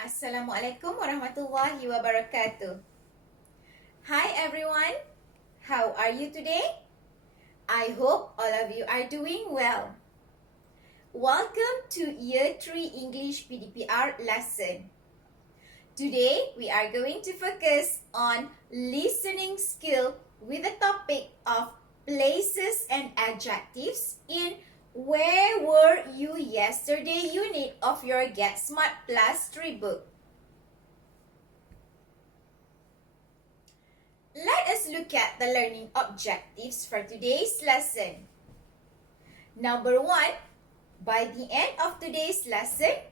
Assalamualaikum warahmatullahi wabarakatuh. Hi everyone, how are you today? I hope all of you are doing well. Welcome to Year 3 English PDPR lesson. Today we are going to focus on listening skill with the topic of places and adjectives in Where Were You Yesterday unit of your Get Smart Plus 3 book. Let us look at the learning objectives for today's lesson. Number 1, by the end of today's lesson,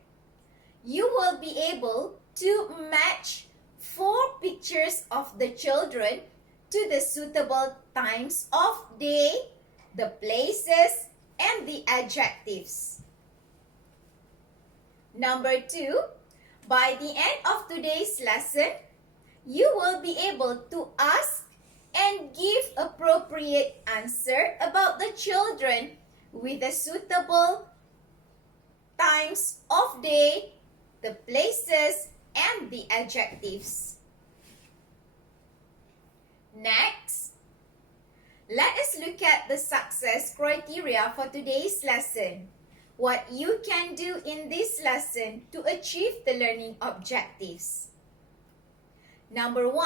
you will be able to match 4 pictures of the children to the suitable times of day, the places, and the adjectives. Number 2, by the end of today's lesson, you will be able to ask and give appropriate answer about the children with the suitable times of day, the places, and the adjectives. Next, let us look at the success criteria for today's lesson. What you can do in this lesson to achieve the learning objectives. Number 1,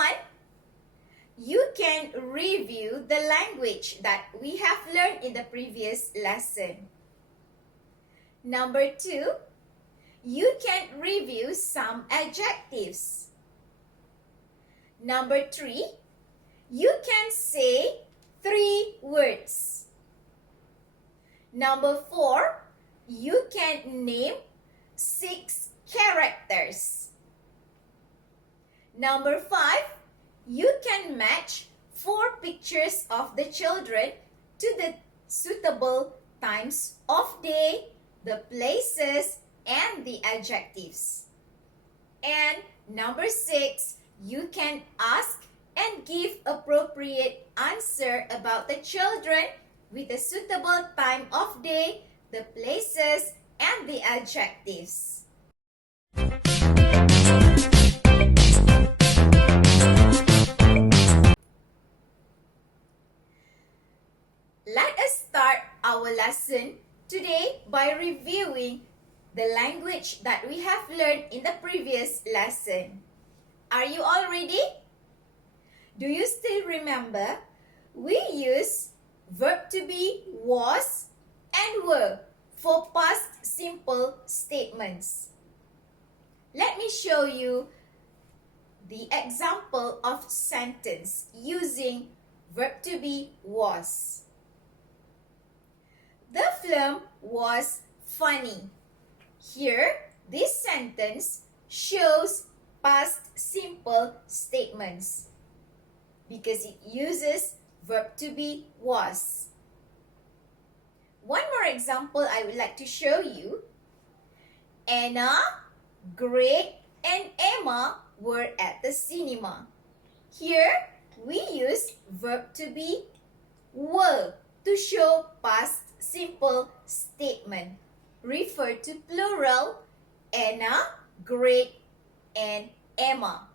you can review the language that we have learned in the previous lesson. Number 2, you can review some adjectives. Number 3, you can say 3 words. Number 4, you can name 6 characters. Number 5, you can match 4 pictures of the children to the suitable times of day, the places, and the adjectives. And number 6, you can ask and give appropriate answer about the children with a suitable time of day, the places, and the adjectives. Let us start our lesson today by reviewing the language that we have learned in the previous lesson. Are you all ready? Do you still remember? We use verb to be was and were for past simple statements. Let me show you the example of sentence using verb to be was. The film was funny. Here, this sentence shows past simple statements because it uses verb to be was. One more example I would like to show you. Anna, Greg, and Emma were at the cinema. Here, we use verb to be were to show past simple statement. Refer to plural, Anna, Greg, and Emma.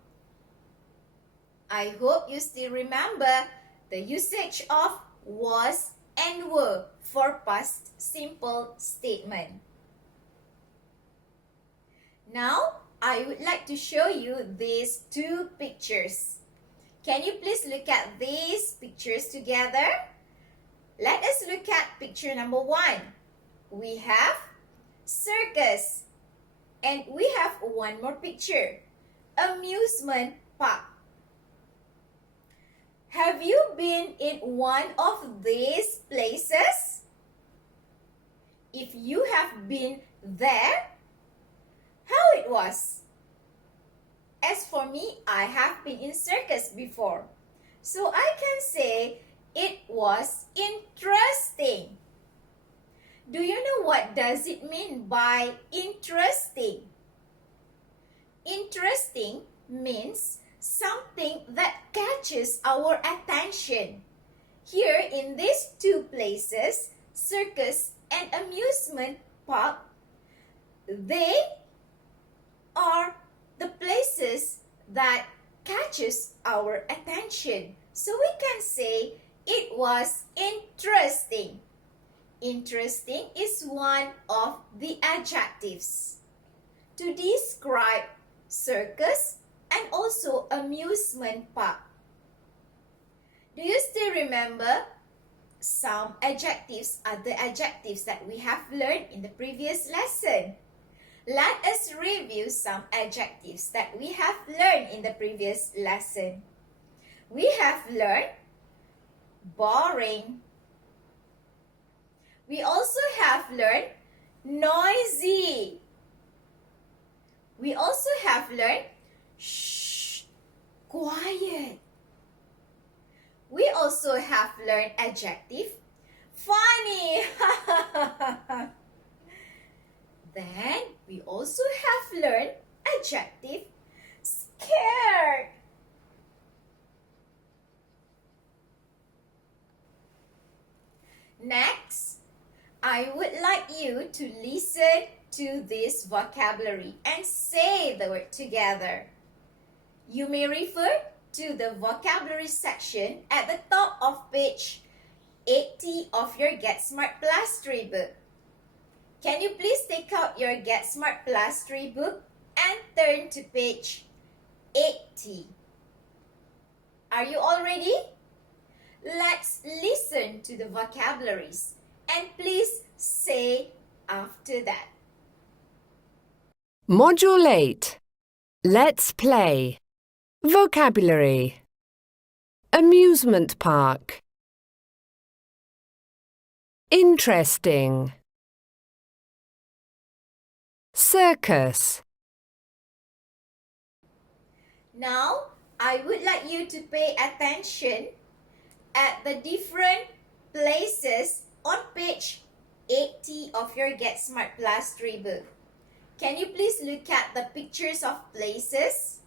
I hope you still remember the usage of was and were for past simple statement. Now, I would like to show you these 2 pictures. Can you please look at these pictures together? Let us look at picture number 1. We have circus. And we have one more picture. Amusement park. Have you been in one of these places? If you have been there, how it was? As for me, I have been in circus before. So I can say it was interesting. Do you know what does it mean by interesting? Interesting means something that catches our attention. Here in these 2 places, circus and amusement park, they are places that catches our attention. So we can say it was interesting. Interesting is one of the adjectives to describe circus and also amusement park. Do you still remember some adjectives, other adjectives that we have learned in the previous lesson? Let us review some adjectives that we have learned in the previous lesson. We have learned boring. We also have learned noisy. We also have learned shh, quiet. We also have learned adjective funny. Then we also have learned adjective scared. Next, I would like you to listen to this vocabulary and say the word together. You may refer to the vocabulary section at the top of page 80 of your Get Smart Plus 3 book. Can you please take out your Get Smart Plus 3 book and turn to page 80. Are you all ready? Let's listen to the vocabularies and please say after that. Module 8. Let's play. Vocabulary. Amusement park. Interesting. Circus. Now, I would like you to pay attention at the different places on page 80 of your Get Smart Plus 3 book. Can you please look at the pictures of places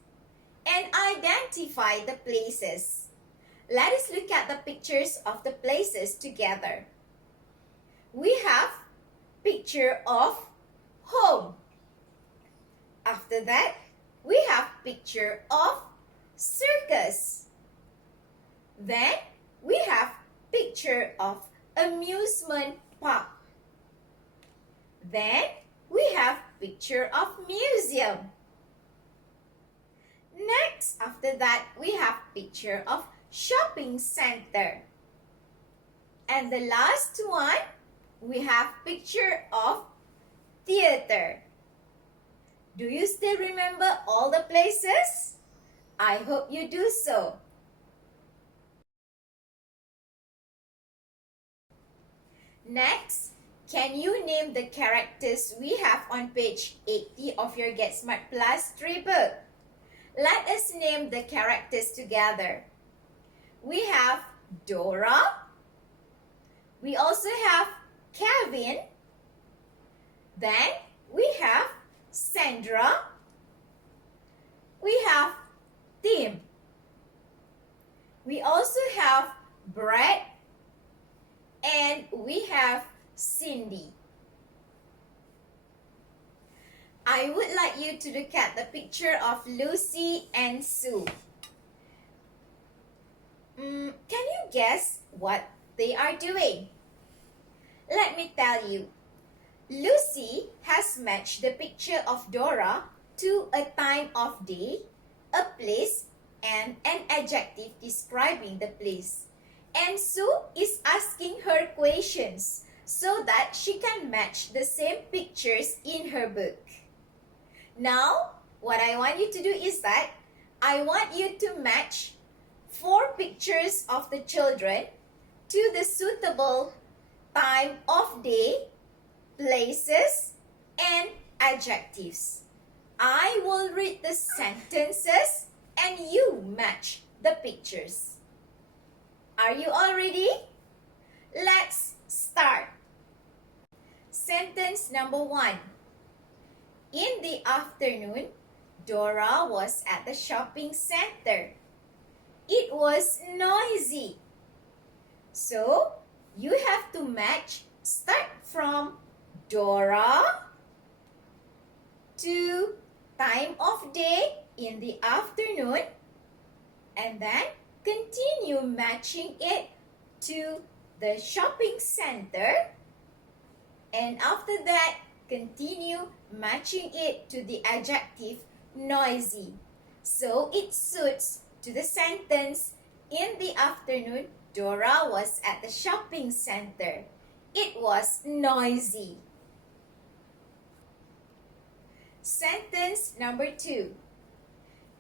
and identify the places? Let us look at the pictures of the places together. We have picture of home. After that, we have picture of circus. Then we have picture of amusement park. Then we have picture of museum. Next, after that, we have picture of shopping center. And the last one, we have picture of theater. Do you still remember all the places? I hope you do so. Next, can you name the characters we have on page 80 of your Get Smart Plus 3 book? Let us name the characters together. We have Dora. We also have Kevin. Then we have Sandra. We have Tim. We also have Brett. And we have Cindy. I would like you to look at the picture of Lucy and Sue. Can you guess what they are doing? Let me tell you. Lucy has matched the picture of Dora to a time of day, a place, and an adjective describing the place. And Sue is asking her questions so that she can match the same pictures in her book. Now, what I want you to do is that I want you to match 4 pictures of the children to the suitable time of day, places, and adjectives. I will read the sentences and you match the pictures. Are you all ready? Let's start. Sentence number 1. In the afternoon, Dora was at the shopping center. It was noisy. So, you have to match, start from Dora to time of day in the afternoon, and then continue matching it to the shopping center, and after that continue matching it to the adjective noisy. So it suits to the sentence, in the afternoon Dora was at the shopping center. It was noisy. Sentence number 2.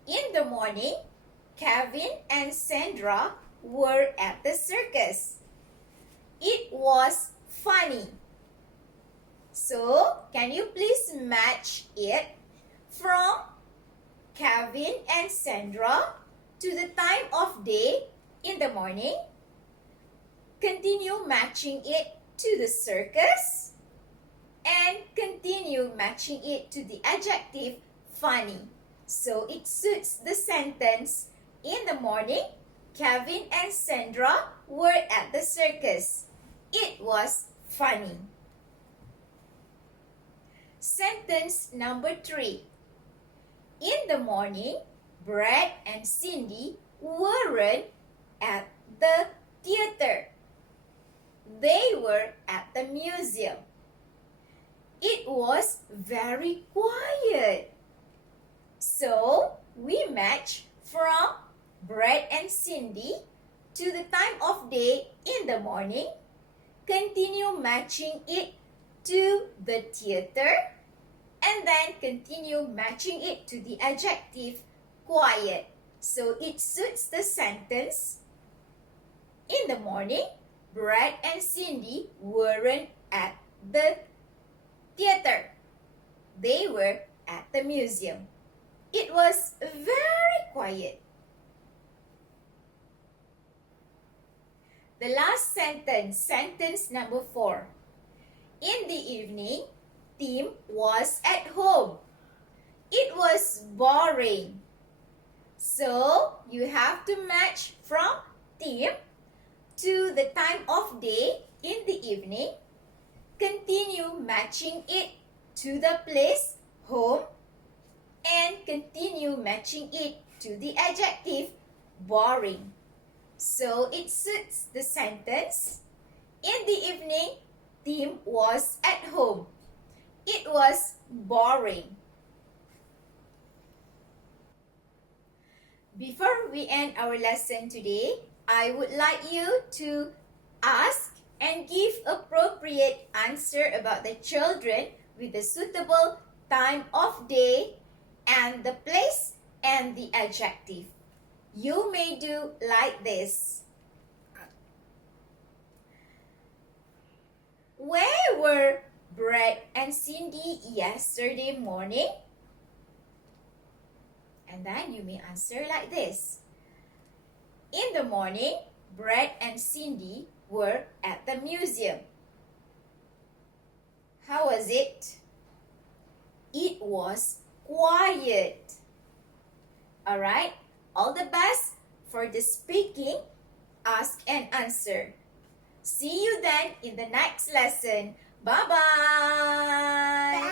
In the morning, Kevin and Sandra were at the circus. It was funny. So, can you please match it from Kevin and Sandra to the time of day in the morning? Continue matching it to the circus and continue matching it to the adjective funny. So it suits the sentence, in the morning, Kevin and Sandra were at the circus. It was funny. Sentence number 3. In the morning, Brad and Cindy weren't at the theater. They were at the museum. It was very quiet. So, we match from Brad and Cindy to the time of day in the morning. Continue matching it to the theater, and then continue matching it to the adjective quiet. So, it suits the sentence, in the morning, Brad and Cindy weren't at the theater. They were at the museum. It was very quiet. The last sentence, sentence number 4. In the evening, Tim was at home. It was boring. So, you have to match from Tim to the time of day in the evening. Continue matching it to the place home, and continue matching it to the adjective boring. So it suits the sentence, in the evening, Tim was at home. It was boring. Before we end our lesson today, I would like you to ask and give appropriate answer about the children with the suitable time of day and the place and the adjective. You may do like this. Where were Brad and Cindy yesterday morning? And then you may answer like this. In the morning, Brad and Cindy were at the museum. How was it? It was quiet. Alright, all the best for the speaking, ask and answer. See you then in the next lesson. Bye-bye!